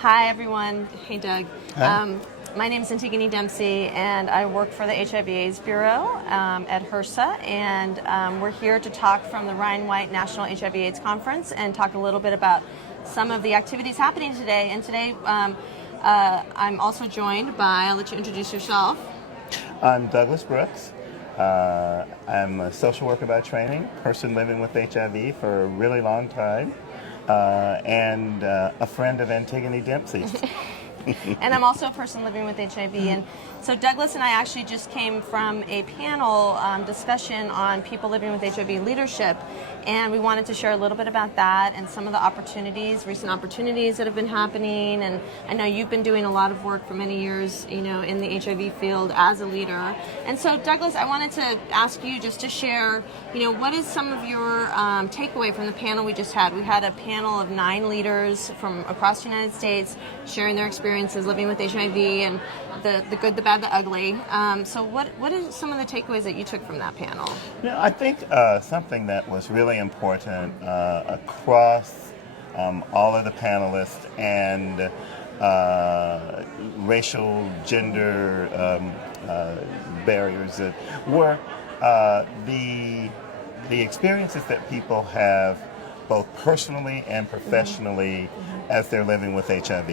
Hi, everyone. Hey, Doug. Hi. My name is Antigone Dempsey, and I work for the HIV/AIDS Bureau at HRSA, and we're here to talk from the Ryan White National HIV/AIDS Conference and talk a little bit about some of the activities happening today. And today, I'm also joined by, I'll let you introduce yourself. I'm Douglas Brooks. I'm a social worker by training, person living with HIV for a really long time, and a friend of Antigone Dempsey's. And I'm also a person living with HIV. And so Douglas and I actually just came from a panel discussion on people living with HIV leadership, and we wanted to share a little bit about that and some of the opportunities, recent opportunities that have been happening. And I know you've been doing a lot of work for many years, in the HIV field as a leader. And so Douglas, I wanted to ask you just to share, what is some of your takeaway from the panel we just had? We had a panel of 9 leaders from across the United States sharing their experiences living with HIV and the good, the bad, the ugly. So what are some of the takeaways that you took from that panel? I think something that was really important across all of the panelists and racial, gender barriers were the experiences that people have both personally and professionally as they're living with HIV.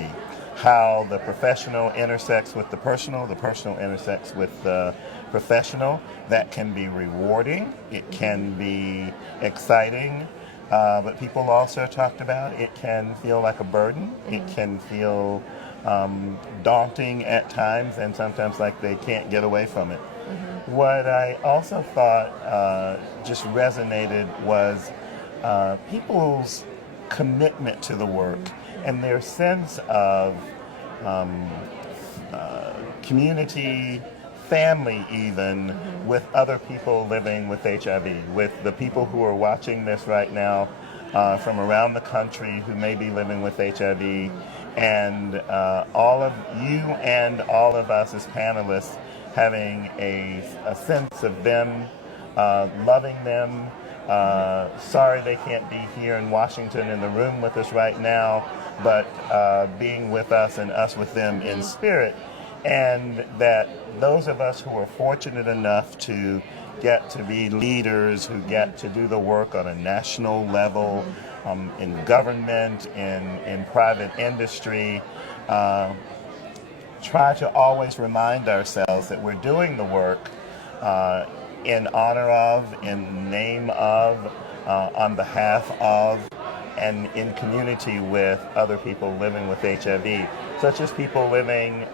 How the professional intersects with the personal intersects with the professional. That can be rewarding, it can be exciting, but people also talked about it can feel like a burden, it can feel daunting at times, and sometimes like they can't get away from it. What I also thought just resonated was people's commitment to the work and their sense of community, family even, with other people living with HIV, with the people who are watching this right now from around the country who may be living with HIV, and all of you and all of us as panelists having a sense of them, loving them. Sorry they can't be here in Washington in the room with us right now, but being with us and us with them in spirit. And that those of us who are fortunate enough to get to be leaders, who get to do the work on a national level, in government, in private industry, try to always remind ourselves that we're doing the work in honor of, in name of, on behalf of, and in community with other people living with HIV, such as people living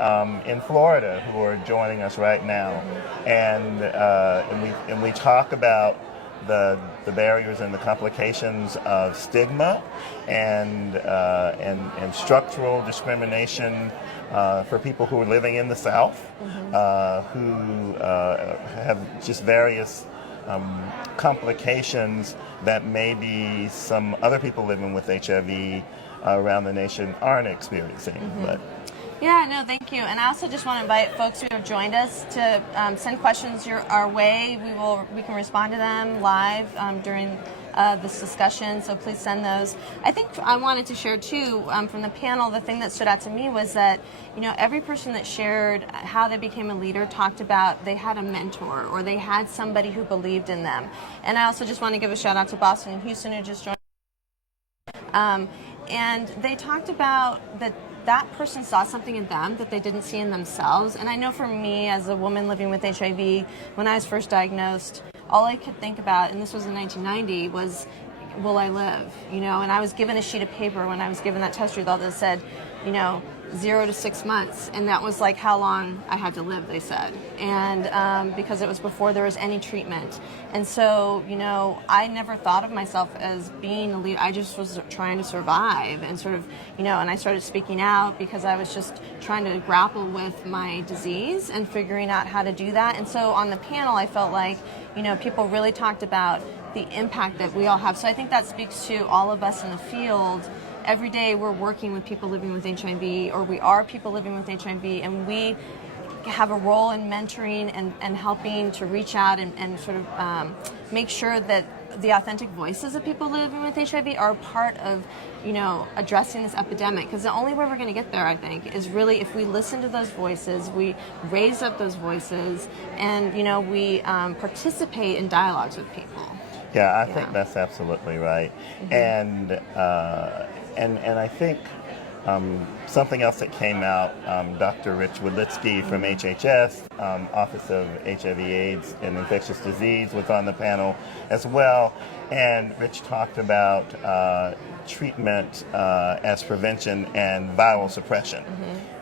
in Florida who are joining us right now. And we talk about the barriers and the complications of stigma and structural discrimination for people who are living in the South, who have just various complications that maybe some other people living with HIV around the nation aren't experiencing. But yeah, no, thank you. And I also just want to invite folks who have joined us to send questions our way. We can respond to them live during this discussion, so please send those. I think I wanted to share too from the panel, the thing that stood out to me was that every person that shared how they became a leader talked about they had a mentor or they had somebody who believed in them. And I also just want to give a shout out to Boston and Houston who just joined. And they talked about that person saw something in them that they didn't see in themselves. And I know for me as a woman living with HIV, when I was first diagnosed, all I could think about, and this was in 1990, was, will I live? And I was given a sheet of paper when I was given that test result that said, 0 to 6 months, and that was like how long I had to live, they said, and because it was before there was any treatment. And so I never thought of myself as being a leader. I just was trying to survive and sort of and I started speaking out because I was just trying to grapple with my disease and figuring out how to do that. And so on the panel I felt like people really talked about the impact that we all have. So I think that speaks to all of us in the field. Every day we're working with people living with HIV, or we are people living with HIV, and we have a role in mentoring and helping to reach out and sort of make sure that the authentic voices of people living with HIV are part of, addressing this epidemic. Because the only way we're going to get there, I think, is really if we listen to those voices, we raise up those voices, and, we participate in dialogues with people. Yeah, I think that's absolutely right. And I think something else that came out, Dr. Rich Wodlitsky from HHS, Office of HIV/AIDS and Infectious Disease, was on the panel as well. And Rich talked about treatment as prevention and viral suppression.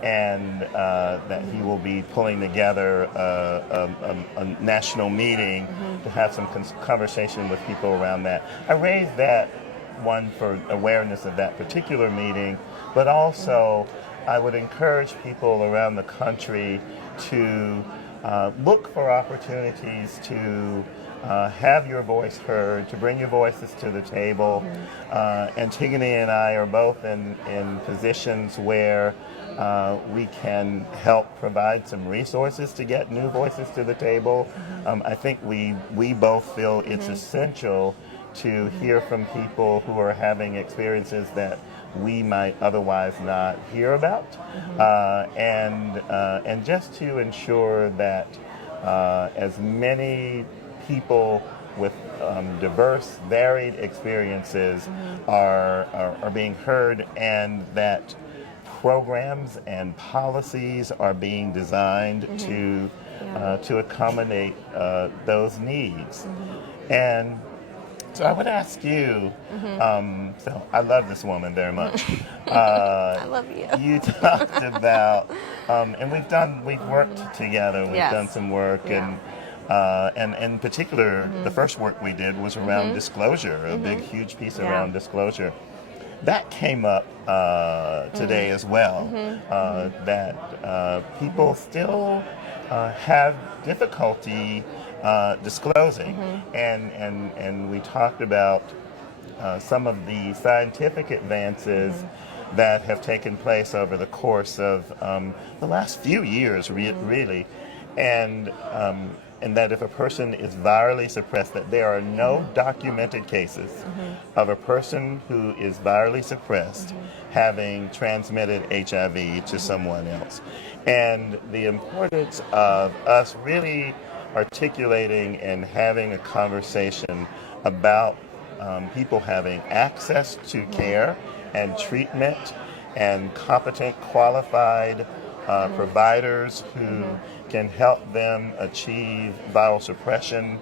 And that he will be pulling together a national meeting to have some conversation with people around that. I raised that one for awareness of that particular meeting, but also I would encourage people around the country to look for opportunities to have your voice heard, to bring your voices to the table. Antigone and I are both in positions where we can help provide some resources to get new voices to the table. I think we both feel it's essential to hear from people who are having experiences that we might otherwise not hear about, and just to ensure that as many people with diverse, varied experiences are being heard, and that programs and policies are being designed to accommodate those needs. And so I would ask you, so I love this woman very much. I love you. You talked about, and we've worked together, we've done some work, and in particular, the first work we did was around disclosure, a big, huge piece around disclosure. That came up today as well, that people still have difficulty disclosing, and we talked about some of the scientific advances that have taken place over the course of the last few years, really, and that if a person is virally suppressed, that there are no documented cases of a person who is virally suppressed having transmitted HIV to someone else, and the importance of us really articulating and having a conversation about people having access to care and treatment and competent, qualified providers who can help them achieve viral suppression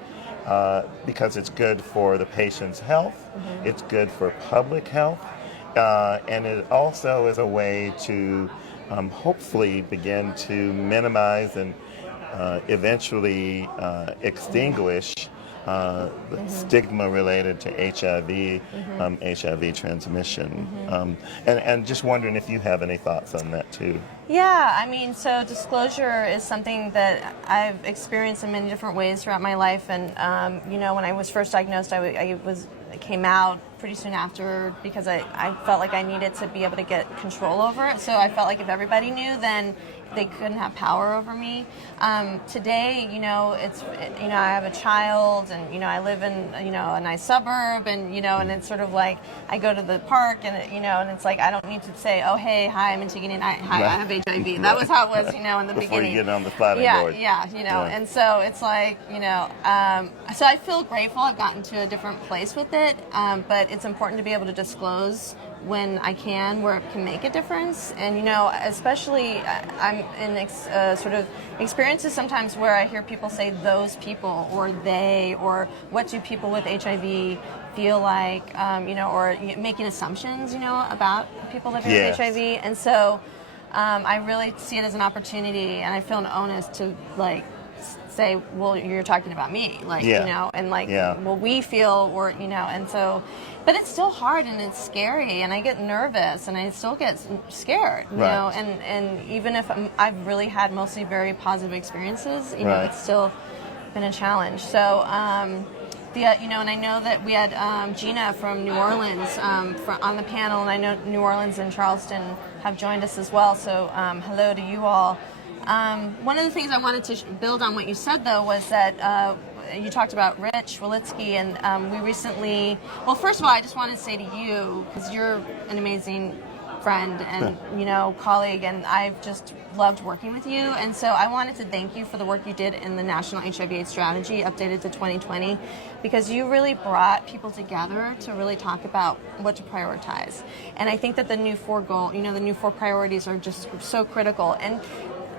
because it's good for the patient's health, it's good for public health, and it also is a way to hopefully begin to minimize and eventually extinguish the stigma related to HIV, HIV transmission. And just wondering if you have any thoughts on that too. Yeah, I mean, so disclosure is something that I've experienced in many different ways throughout my life. And, when I was first diagnosed, I came out pretty soon after because I felt like I needed to be able to get control over it. So I felt like if everybody knew, then they couldn't have power over me. Today, I have a child, and I live in a nice suburb, and and it's sort of like I go to the park, and and it's like I don't need to say, oh hey, hi, I'm Antigone, I have HIV. That was how it was, in the Before beginning. You get on the sliding board. And so it's like so I feel grateful I've gotten to a different place with it, but it's important to be able to disclose when I can, where it can make a difference. And especially I'm in sort of experiences sometimes where I hear people say those people, or they, or what do people with HIV feel like, or making assumptions, about people living with HIV. And so I really see it as an opportunity, and I feel an onus to say, well, you're talking about me, well, we feel, or and so, but it's still hard, and it's scary, and I get nervous, and I still get scared, and even if I've really had mostly very positive experiences, it's still been a challenge. So and I know that we had Gina from New Orleans on the panel, and I know New Orleans and Charleston have joined us as well. So hello to you all. One of the things I wanted to build on what you said, though, was that you talked about Rich Walitsky, and we recently, well, first of all, I just want to say to you, because you're an amazing friend and colleague, and I've just loved working with you, and so I wanted to thank you for the work you did in the National HIV/AIDS Strategy updated to 2020, because you really brought people together to really talk about what to prioritize. And I think that the new four the new four priorities are just so critical. And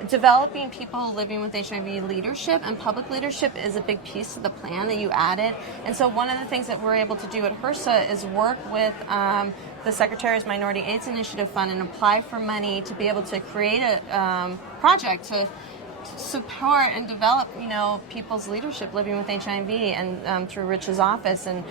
developing people living with HIV leadership and public leadership is a big piece of the plan that you added. And so one of the things that we're able to do at HRSA is work with the Secretary's Minority AIDS Initiative Fund and apply for money to be able to create a project to support and develop, people's leadership living with HIV, and through Rich's office. And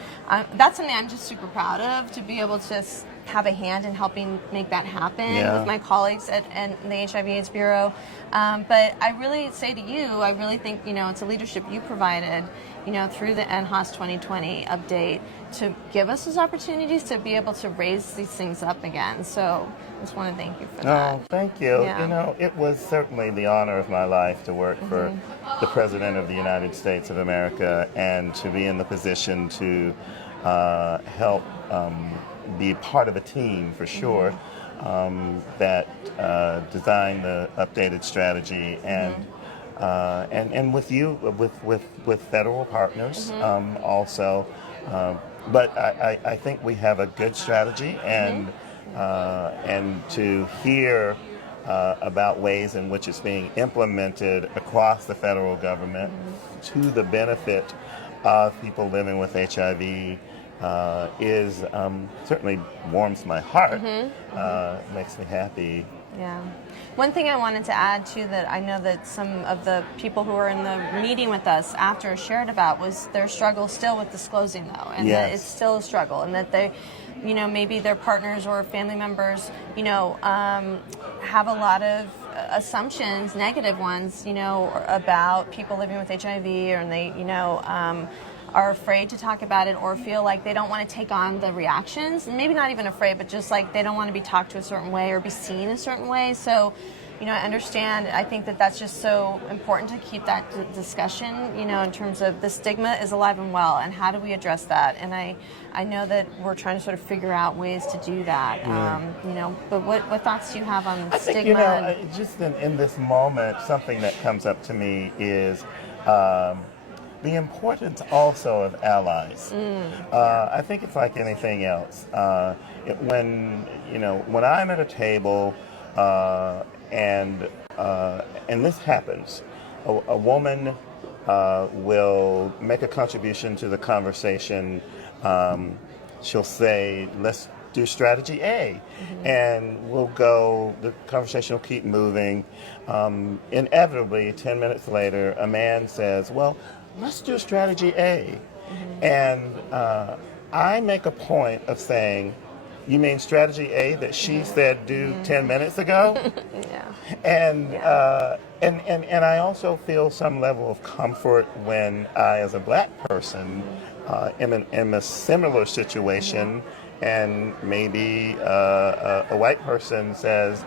that's something I'm just super proud of, to be able to have a hand in helping make that happen with my colleagues at the HIV/AIDS Bureau. But I really say to you, I really think, it's a leadership you provided, through the NHOS 2020 update to give us those opportunities to be able to raise these things up again. So I just want to thank you for that. Oh, thank you. Yeah. It was certainly the honor of my life to work for the President of the United States of America, and to be in the position to help be part of a team, for sure, that designed the updated strategy, and with you, with federal partners also. But I think we have a good strategy, and to hear about ways in which it's being implemented across the federal government to the benefit of people living with HIV is certainly warms my heart, makes me happy. Yeah. One thing I wanted to add too, that I know that some of the people who were in the meeting with us after shared about, was their struggle still with disclosing, though, and that it's still a struggle, and that they, maybe their partners or family members, have a lot of assumptions, negative ones, about people living with HIV, and they, are afraid to talk about it, or feel like they don't want to take on the reactions, and maybe not even afraid, but just like they don't want to be talked to a certain way or be seen a certain way. So, I understand. I think that that's just so important to keep that discussion, in terms of the stigma is alive and well, and how do we address that? And I know that we're trying to sort of figure out ways to do that. But what thoughts do you have on stigma? I think, just in this moment, something that comes up to me is the importance also of allies. I think it's like anything else. When I'm at a table and this happens, a woman will make a contribution to the conversation. She'll say, "Let's do strategy A," and the conversation will keep moving. Inevitably, 10 minutes later, a man says, "Well, let's do strategy A." And I make a point of saying, "You mean strategy A that she said do 10 minutes ago?" And I also feel some level of comfort when I, as a black person, am in a similar situation, and maybe a white person says,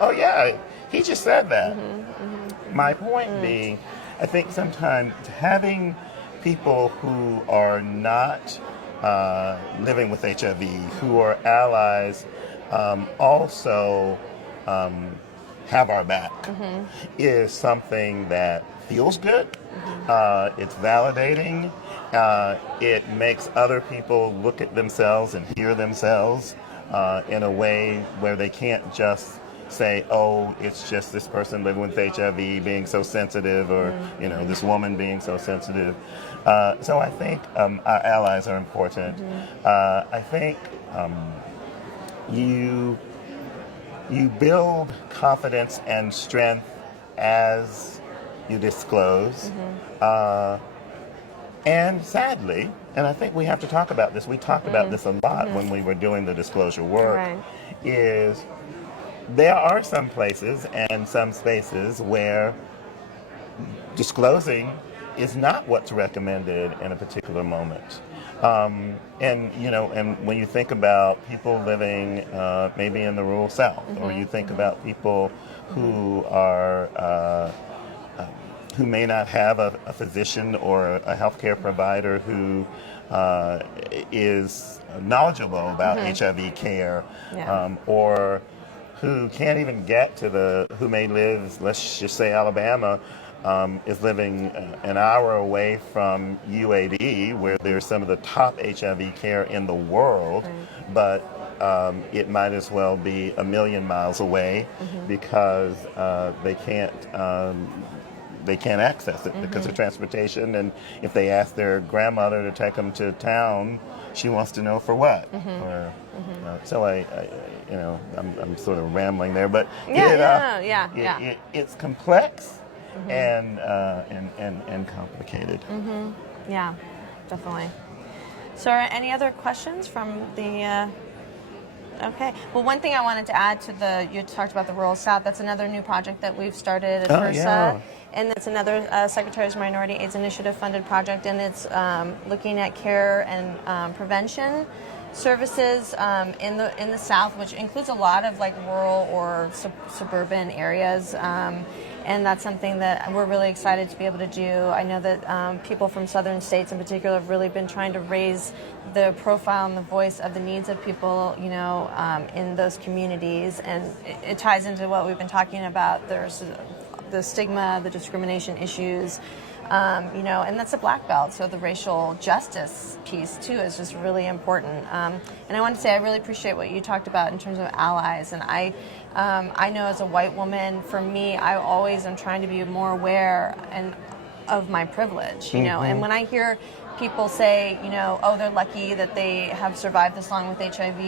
"Oh yeah, he just said that." My point being, I think sometimes having people who are not living with HIV, who are allies, also have our back, is something that feels good. It's validating. It makes other people look at themselves and hear themselves in a way where they can't just say, "Oh, it's just this person living with HIV being so sensitive," or this woman being so sensitive. So I think our allies are important. I think you build confidence and strength as you disclose. And sadly, and I think we have to talk about this, we talked about this a lot when we were doing the disclosure work, is there are some places and some spaces where disclosing is not what's recommended in a particular moment. And when you think about people living maybe in the rural South, or you think about people who are who may not have a physician or a healthcare provider who is knowledgeable about HIV care, or who can't even get to who may live, let's just say Alabama, is living an hour away from UAD, where there's some of the top HIV care in the world, but it might as well be a million miles away because they can't access it because of transportation. And if they ask their grandmother to take them to town, she wants to know for what. Or, so I'm sort of rambling there, but it's complex and complicated. Yeah, definitely. So, are any other questions from the? Okay. Well, one thing I wanted to add to you talked about the Rural South. That's another new project that we've started at HRSA. And it's another Secretary's Minority AIDS Initiative funded project, and it's looking at care and prevention services in the South, which includes a lot of like rural or suburban areas. And that's something that we're really excited to be able to do. I know that people from southern states in particular have really been trying to raise the profile and the voice of the needs of people, in those communities. And it ties into what we've been talking about. There's the stigma, the discrimination issues, and that's a black belt. So the racial justice piece too is just really important. And I want to say I really appreciate what you talked about in terms of allies. And I know as a white woman, for me, I always am trying to be more aware of my privilege, And when I hear people say, oh, they're lucky that they have survived this long with HIV,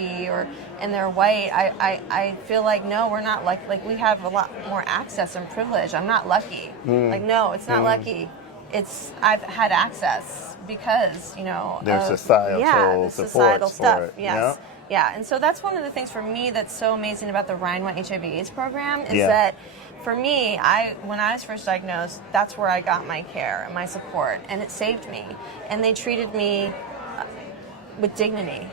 and they're white, I feel like, no, we're not lucky. Like, we have a lot more access and privilege. I'm not lucky. Like, no, it's not lucky. I've had access because, there's societal societal stuff. For it. Yes. Yeah, and so that's one of the things for me that's so amazing about the Rhinewa HIV/AIDS program is that for me, when I was first diagnosed, that's where I got my care and my support, and it saved me. And they treated me with dignity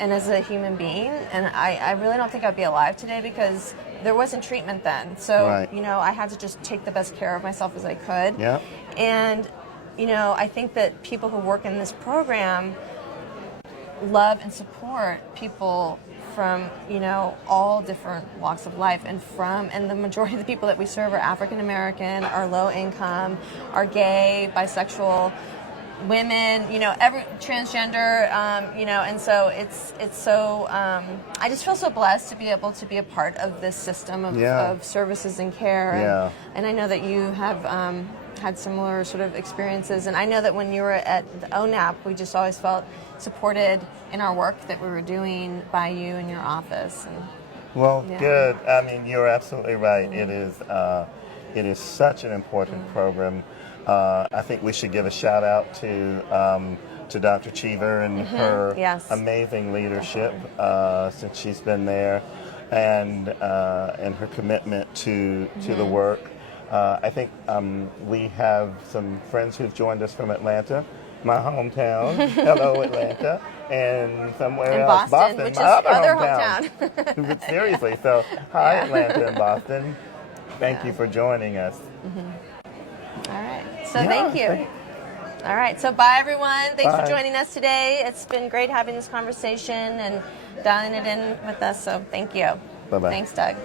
and as a human being. And I really don't think I'd be alive today because there wasn't treatment then. So, I had to just take the best care of myself as I could. Yeah. And, I think that people who work in this program love and support people from all different walks of life, and the majority of the people that we serve are African American, are low income, are gay, bisexual, women, every transgender, and so it's so I just feel so blessed to be able to be a part of this system of services and care, and I know that you have had similar sort of experiences, and I know that when you were at the ONAP, we just always felt supported in our work that we were doing by you and your office. And, good. I mean, you're absolutely right. It is such an important program. I think we should give a shout out to Dr. Cheever and her amazing leadership since she's been there, and her commitment to the work. I think we have some friends who've joined us from Atlanta, my hometown. Hello, Atlanta. And somewhere in else, Boston, which my is other hometown. Seriously. So, hi, Atlanta and Boston. Thank you for joining us. All right. So thank you. All right. So bye, everyone. Thanks for joining us today. It's been great having this conversation and dialing it in with us. So thank you. Bye-bye. Thanks, Doug.